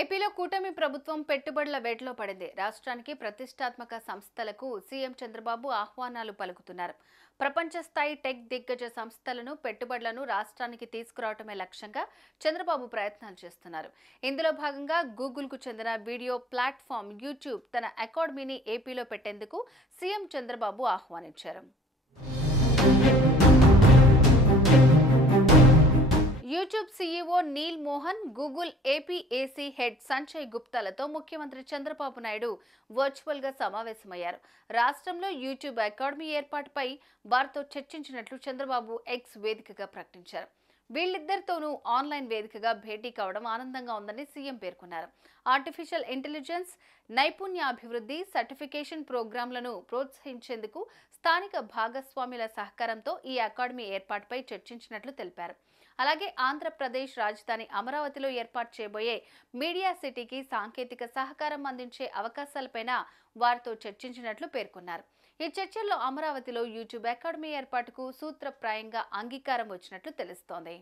ఏపీలో కూటమి ప్రభుత్వం పెట్టుబడుల వేటలో పడింది. రాష్ట్రానికి ప్రతిష్టాత్మక సంస్థలకు సీఎం చంద్రబాబు ఆహ్వానాలు పలుకుతున్నారు. ప్రపంచ స్థాయి టెక్ దిగ్గజ సంస్థలను పెట్టుబడులను రాష్ట్రానికి తీసుకురావడమే లక్ష్యంగా చంద్రబాబు ప్రయత్నాలు చేస్తున్నారు. ఇందులో భాగంగా గూగుల్కు చెందిన వీడియో ప్లాట్ఫామ్ యూట్యూబ్ తన అకాడమీని ఏపీలో పెట్టేందుకు సీఎం చంద్రబాబు ఆహ్వానించారు. YouTube CEO Neel Mohan, Google APAC head Sanjay గుప్తాలతో ముఖ్యమంత్రి చంద్రబాబు నాయుడు వర్చువల్ గా సమావేశమయ్యారు. రాష్ట్రంలో యూట్యూబ్ అకాడమీ ఏర్పాటుపై వారితో చర్చించినట్లు చంద్రబాబు ఎక్స్ వేదికగా ప్రకటించారు. వీళ్ళిద్దరితోనూ ఆన్లైన్ వేదికగా భేటీ కావడం ఆనందంగా ఉందని సీఎం పేర్కొన్నారు. ఆర్టిఫిషియల్ ఇంటెలిజెన్స్, నైపుణ్యాభివృద్ధి, సర్టిఫికేషన్ ప్రోగ్రాంలను ప్రోత్సహించేందుకు స్థానిక భాగస్వాముల సహకారంతో ఈ అకాడమీ ఏర్పాటుపై చర్చించినట్లు తెలిపారు. అలాగే ఆంధ్రప్రదేశ్ రాజధాని అమరావతిలో ఏర్పాటు చేయబోయే మీడియా సిటీకి సాంకేతిక సహకారం అందించే అవకాశాలపైన వారితో చర్చించినట్లు పేర్కొన్నారు. ఈ చర్చల్లో అమరావతిలో యూట్యూబ్ అకాడమీ ఏర్పాటుకు సూత్రప్రాయంగా అంగీకారం వచ్చినట్లు తెలుస్తోంది.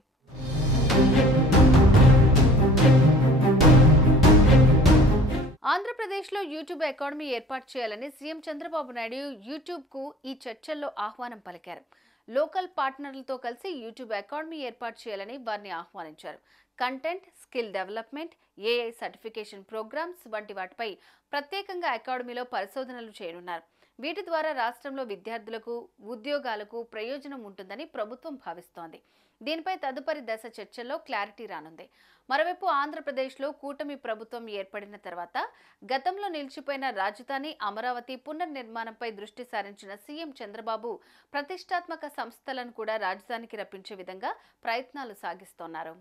ఆంధ్రప్రదేశ్లో యూట్యూబ్ అకాడమీ ఏర్పాటు చేయాలని సీఎం చంద్రబాబు నాయుడు యూట్యూబ్కు ఈ చర్చల్లో ఆహ్వానం పలికారు. లోకల్ పార్ట్నర్లతో కలిసి యూట్యూబ్ అకాడమీ ఏర్పాటు చేయాలని వారిని ఆహ్వానించారు. Content, skill development, AI certification programmes వంటి వాటిపై ప్రత్యేకంగా అకాడమీలో పరిశోధనలు చేయనున్నారు. వీటి ద్వారా రాష్ట్రంలో విద్యార్థులకు, ఉద్యోగాలకు ప్రయోజనం ఉంటుందని ప్రభుత్వం భావిస్తోంది. దీనిపై తదుపరి దశ చర్చల్లో క్లారిటీ రానుంది. మరోవైపు ఆంధ్రప్రదేశ్లో కూటమి ప్రభుత్వం ఏర్పడిన తర్వాత గతంలో నిలిచిపోయిన రాజధాని అమరావతి పునర్నిర్మాణంపై దృష్టి సారించిన సీఎం చంద్రబాబు ప్రతిష్టాత్మక సంస్థలను కూడా రాజధానికి రప్పించే విధంగా ప్రయత్నాలు సాగిస్తున్నారు.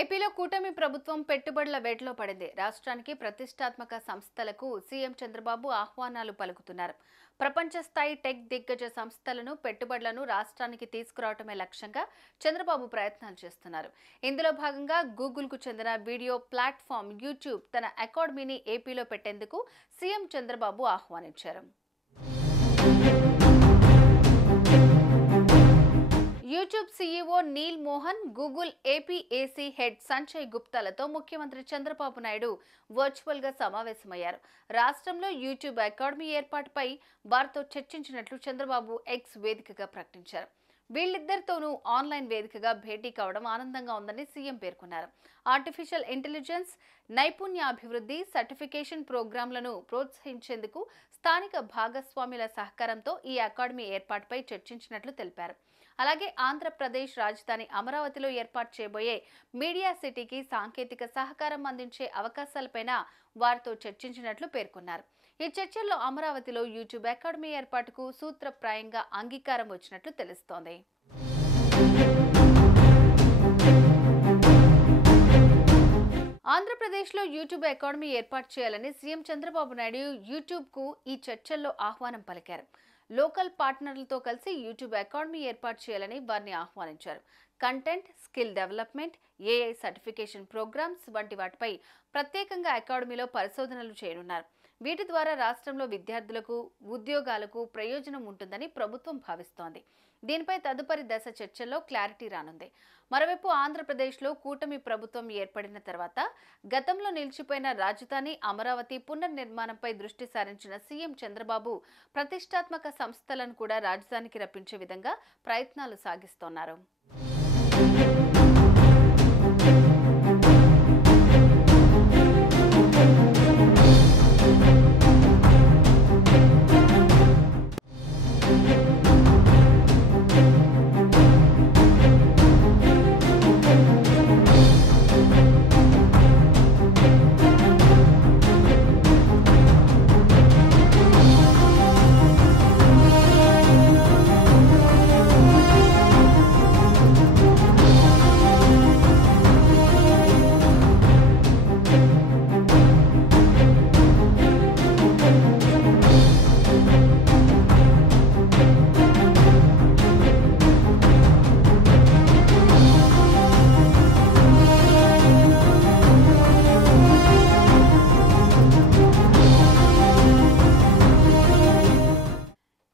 ఏపీలో కూటమి ప్రభుత్వం పెట్టుబడుల వేటలో పడింది. రాష్ట్రానికి ప్రతిష్టాత్మక సంస్థలకు సీఎం చంద్రబాబు ఆహ్వానాలు పలుకుతున్నారు. ప్రపంచ స్థాయి టెక్ దిగ్గజ సంస్థలను పెట్టుబడులను రాష్ట్రానికి తీసుకురావడమే లక్ష్యంగా చంద్రబాబు ప్రయత్నాలు చేస్తున్నారు. ఇందులో భాగంగా గూగుల్కు చెందిన వీడియో ప్లాట్ఫామ్ యూట్యూబ్ తన అకాడమీని ఏపీలో పెట్టేందుకు సీఎం చంద్రబాబు ఆహ్వానించారు. YouTube CEO Neel Mohan, Google APAC head Sanjay గుప్తాలతో ముఖ్యమంత్రి చంద్రబాబు నాయుడు వర్చువల్ గా సమావేశమయ్యారు. రాష్ట్రంలో యూట్యూబ్ అకాడమీ ఏర్పాటుపై వారితో చర్చించినట్లు చంద్రబాబు ఎక్స్ వేదికగా ప్రకటించారు. వీళ్ళిద్దరితోనూ ఆన్లైన్ వేదికగా భేటీ కావడం ఆనందంగా ఉందని సీఎం పేర్కొన్నారు. ఆర్టిఫిషియల్ ఇంటెలిజెన్స్, నైపుణ్యాభివృద్ధి, సర్టిఫికేషన్ ప్రోగ్రాంలను ప్రోత్సహించేందుకు స్థానిక భాగస్వాముల సహకారంతో ఈ అకాడమీ ఏర్పాటుపై చర్చించినట్లు తెలిపారు. అలాగే ఆంధ్రప్రదేశ్ రాజధాని అమరావతిలో ఏర్పాటు చేయబోయే మీడియా సిటీకి సాంకేతిక సహకారం అందించే అవకాశాలపైన వారితో చర్చించినట్లు పేర్కొన్నారు. ఈ చర్చల్లో అమరావతిలో యూట్యూబ్ అకాడమీ ఏర్పాటుకు సూత్రప్రాయంగా అంగీకారం వచ్చినట్లు తెలుస్తోంది. ఆంధ్రప్రదేశ్లో యూట్యూబ్ అకాడమీ ఏర్పాటు చేయాలని సీఎం చంద్రబాబు నాయుడు యూట్యూబ్కు ఈ చర్చల్లో ఆహ్వానం పలికారు. లోకల్ పార్ట్నర్లతో కలిసి యూట్యూబ్ అకాడమీ ఏర్పాటు చేయాలని వారిని ఆహ్వానించారు. Content, skill development, AI certification programmes వంటి వాటిపై ప్రత్యేకంగా అకాడమీలో పరిశోధనలు చేయనున్నారు. వీటి ద్వారా రాష్ట్రంలో విద్యార్థులకు, ఉద్యోగాలకు ప్రయోజనం ఉంటుందని ప్రభుత్వం భావిస్తోంది. దీనిపై తదుపరి దశ చర్చల్లో క్లారిటీ రానుంది. మరోవైపు ఆంధ్రప్రదేశ్లో కూటమి ప్రభుత్వం ఏర్పడిన తర్వాత గతంలో నిలిచిపోయిన రాజధాని అమరావతి పునర్నిర్మాణంపై దృష్టి సారించిన సీఎం చంద్రబాబు ప్రతిష్టాత్మక సంస్థలను కూడా రాజధానికి రప్పించే విధంగా ప్రయత్నాలు సాగిస్తున్నారు.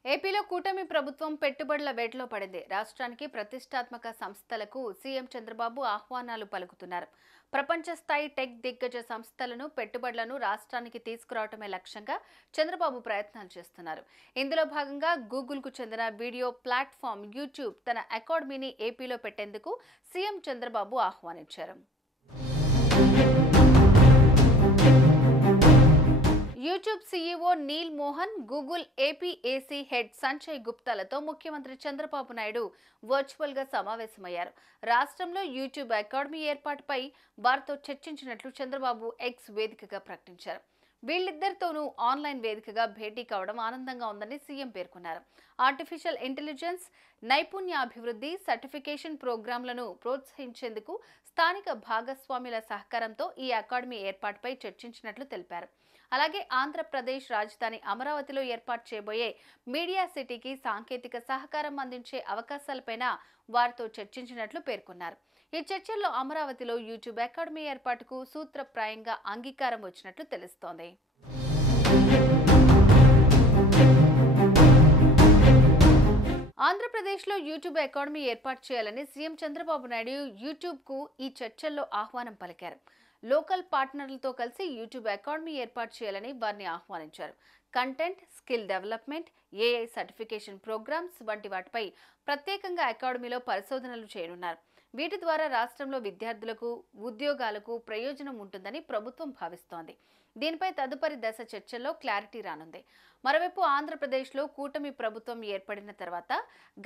ఏపీలో కూటమి ప్రభుత్వం పెట్టుబడుల వేటలో పడింది. రాష్ట్రానికి ప్రతిష్టాత్మక సంస్థలకు సీఎం చంద్రబాబు ఆహ్వానాలు పలుకుతున్నారు. ప్రపంచ స్థాయి టెక్ దిగ్గజ సంస్థలను, పెట్టుబడులను రాష్ట్రానికి తీసుకురావటమే లక్ష్యంగా చంద్రబాబు ప్రయత్నాలు చేస్తున్నారు. ఇందులో భాగంగా గూగుల్కు చెందిన వీడియో ప్లాట్ఫామ్ యూట్యూబ్ తన అకాడమీని ఏపీలో పెట్టేందుకు సీఎం చంద్రబాబు ఆహ్వానించారు. YouTube CEO Neel Mohan, Google APAC head Sanjay గుప్తాలతో ముఖ్యమంత్రి చంద్రబాబు నాయుడు వర్చువల్గా సమావేశమయ్యారు. రాష్ట్రంలో యూట్యూబ్ అకాడమీ ఏర్పాటుపై వారితో చర్చించినట్లు చంద్రబాబు ఎక్స్ వేదికగా ప్రకటించారు. వీళ్ళిద్దరితోనూ ఆన్లైన్ వేదికగా భేటీ కావడం ఆనందంగా ఉందని సీఎం పేర్కొన్నారు. ఆర్టిఫిషియల్ ఇంటెలిజెన్స్, నైపుణ్యాభివృద్ధి, సర్టిఫికేషన్ ప్రోగ్రాంలను ప్రోత్సహించేందుకు స్థానిక భాగస్వాముల సహకారంతో ఈ అకాడమీ ఏర్పాటుపై చర్చించినట్లు తెలిపారు. అలాగే ఆంధ్రప్రదేశ్ రాజధాని అమరావతిలో ఏర్పాటు చేయబోయే మీడియా సిటీకి సాంకేతిక సహకారం అందించే అవకాశాలపైన వారితో చర్చించినట్లు పేర్కొన్నారు. ఈ చర్చల్లో అమరావతిలో యూట్యూబ్ అకాడమీ ఏర్పాటుకు సూత్రప్రాయంగా అంగీకారం వచ్చినట్లు తెలుస్తోంది. ఆంధ్రప్రదేశ్లో యూట్యూబ్ అకాడమీ ఏర్పాటు చేయాలని సీఎం చంద్రబాబు నాయుడు యూట్యూబ్కు ఈ చర్చల్లో ఆహ్వానం పలికారు. లోకల్ పార్ట్నర్లతో కలిసి యూట్యూబ్ అకాడమీ ఏర్పాటు చేయాలని వారిని ఆహ్వానించారు. Content, skill development, AI certification programmes వంటి వాటిపై ప్రత్యేకంగా అకాడమీలో పరిశోధనలు చేయనున్నారు. వీటి ద్వారా రాష్ట్రంలో విద్యార్థులకు, ఉద్యోగాలకు ప్రయోజనం ఉంటుందని ప్రభుత్వం భావిస్తోంది. దీనిపై తదుపరి దశ చర్చల్లో క్లారిటీ రానుంది. మరోవైపు ఆంధ్రప్రదేశ్లో కూటమి ప్రభుత్వం ఏర్పడిన తర్వాత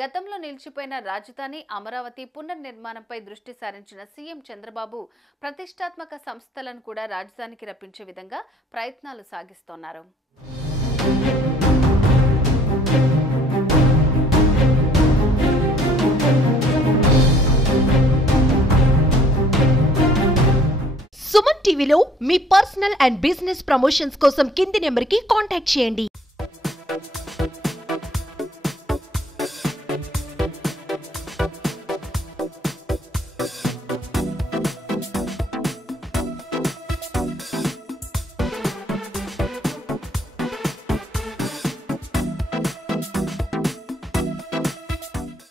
గతంలో నిలిచిపోయిన రాజధాని అమరావతి పునర్నిర్మాణంపై దృష్టి సారించిన సీఎం చంద్రబాబు ప్రతిష్టాత్మక సంస్థలను కూడా రాజధానికి రప్పించే విధంగా ప్రయత్నాలు సాగిస్తున్నారు. సుమన్ టీవీలో మీ పర్సనల్ అండ్ బిజినెస్ ప్రమోషన్స్ కోసం కింది నెంబర్కి కాంటాక్ట్ చేయండి.